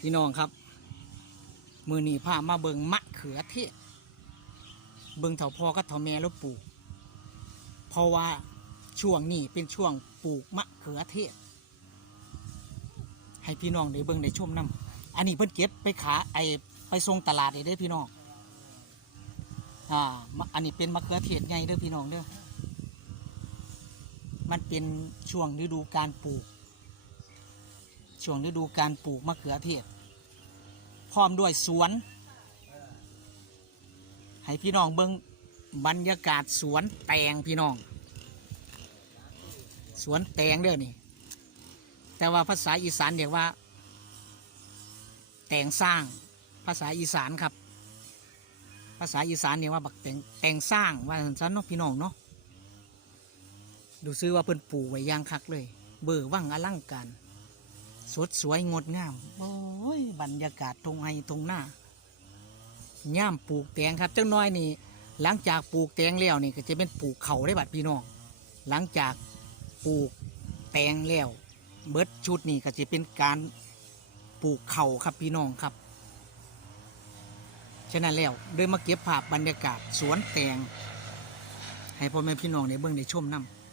พี่น้องครับ มือหนีพามาเบิงมะเขือเทศ เบิงเถาพ่อก็เถาแม่แล้วปลูก เพราะว่าช่วงนี้เป็นช่วงปลูกมะเขือเทศ ให้พี่น้องได้เบิงได้ชมน้ำอันนี้เพิ่นเก็บไปขาไอไปส่งตลาดได้เด้พี่น้อง อ่า อันนี้เป็นมะเขือเทศไงเด้อพี่น้องเด้อ มันเป็นช่วงฤดูการปลูก ช่วงฤดูการปลูกมะเขือเทศ พร้อมด้วยสวน ให้พี่น้องเบิงบรรยากาศสวนแตงพี่น้อง สวนแตงเด้อนี่ แต่ว่าภาษาอีสานเรียกว่า แตงสร้างภาษาอีสานครับ ภาษาอีสานเรียกว่าบักแตงแตงสร้างว่าสันเนาะพี่น้องเนาะดูซื้อว่าเพิ่นปลูกไว้ย่างคักเลย เบอร์ว่างอลังการ สดสวยงดงาม โอ้ย บรรยากาศตรงไห้ตรงหน้าย่ามปลูกแตงครับ เจังน้อยนี่ หลังจากปลูกแตงแล้วนี่ก็จะเป็นปลูกเขาได้บัดพี่น้อง หลังจากปลูกแตงแล้วเบิดชุดนี่ก็จะเป็นการปลูกเข่าครับพี่น้องครับ ฉะนั้นแล้วเดินมาเก็บภาพบรรยากาศสวนแตง ให้พ่อแม่พี่น้องได้เบิ่งได้ชมน้ำ